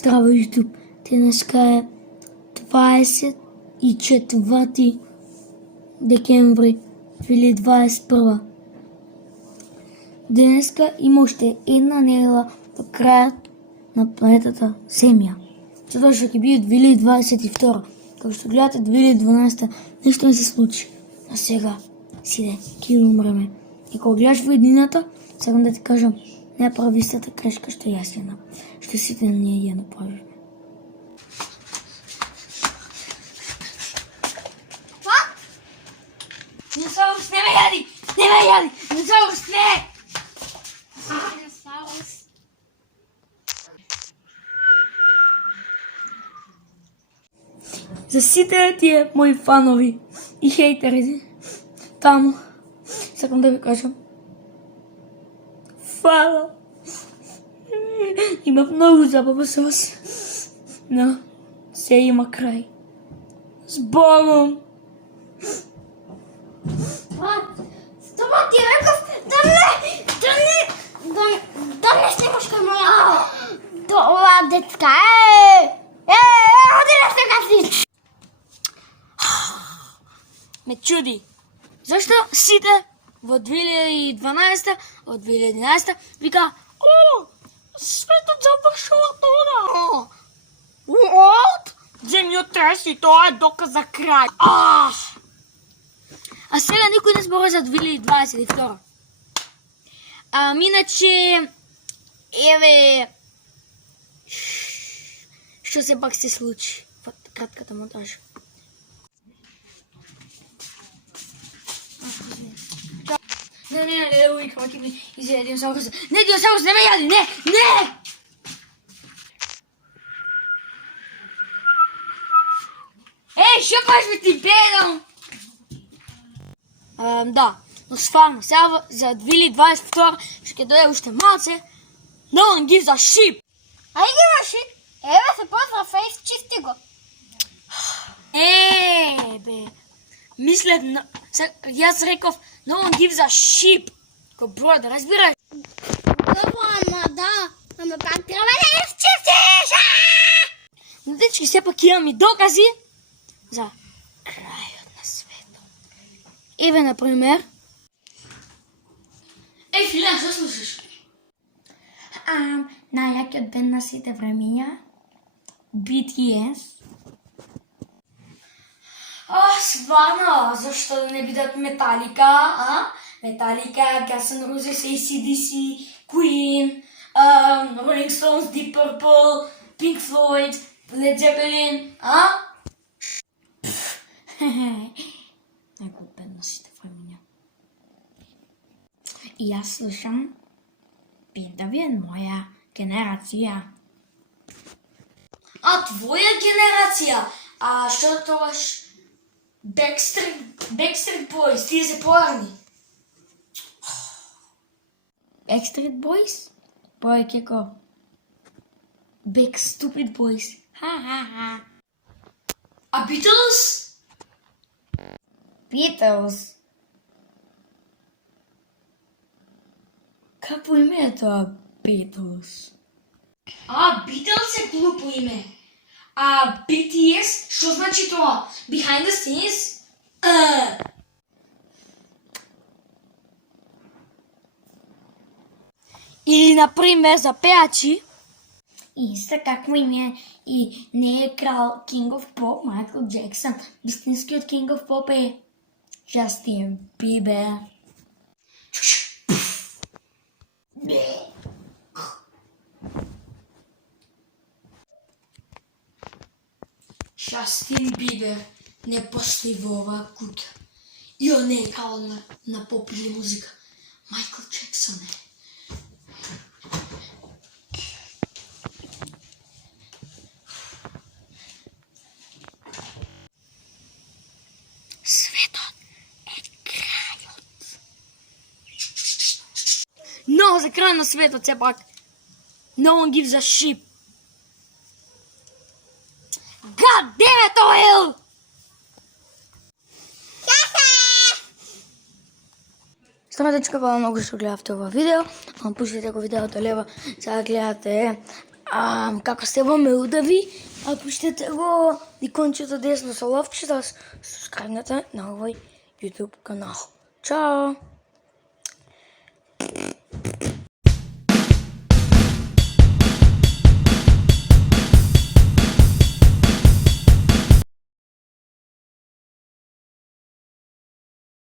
Здраво, YouTube! Днеска е 24 декември 2021. Днеска има още една неделя до края на планетата Земя. Това ще биде 2022. Като ще гледате 2012, нищо не се случи. А сега си ки умреме. И когато гледаш в едината, сега да ти кажа, не прави стата крешка, ще я си ще си да не я направим. Динозаврус, не ме яди! Не ме яди! Динозаврус, не! Динозаврус. За сите тия мои фанови и хейтери там, искам да ви кажа, фана, има много забава с вас, но все има край. С Богом! Това ти реков, да не снимаш към моя. Това детска ходи да се гаси. Ме чуди, защо сите в 2012, от 2011 вика, светът завършва това. What? Земетрес и това е доказ за край. А сега никой не сбора за 2022. Иначе, що се пак се случи в кратката монтажа. Не, уикам, извиня, динозаврус. Не, динозаврус, не ме яди, не! Що правиш, бе, ти бедам? Да, но сварно, сега за 2022 ще дойде още малце. No one gives a shit. Give a shit? Се ползва фейс, чисти го. Бе, мисля, аз реков, no one gives a shit. Бро, да разбираш. Ама пак трябва да я изчистиш! Но дечки, все пак имам и докази за краят на света. Например... Филян, що слушаш? Най-якият бенд на сите временя. BTS. Свана, защо да не бидат Металика, Металика, Guns N' Roses, AC/DC, Queen, Rolling Stones, Deep Purple, Pink Floyd, Led Zeppelin, Най-голям бенд на сите временя. И аз слушам бенда ви е моя генерация. Твоя генерация? Що това Backstreet Boys, тие са по-рани. Backstreet Boys? Бой, кеко. Big Stupid Boys. Ха. А Beatles? Beatles. Какво име е това Beatles? Beatles е глупо име. BTS, що значи това? Behind the scenes? Или, например, за пеячи. И иска как му име и не е крал King of Pop, Майкъл Джексън. Истинският King of Pop е Джастин Бибер. Джастин Бибер не пастивова кука. И он не е кал на поп или музика. Майкъл Джексън е. Светът е краят. Но за края на света все пак. No one gives a shit. God damn it, Oil! Станете, че много ще гледате това видео. Напуснете го видеото лева, сега гледате Како сте во Молдави, пуштете го икончето десно со ловчето, да се субскрајбнете на овој YouTube канал. Чао!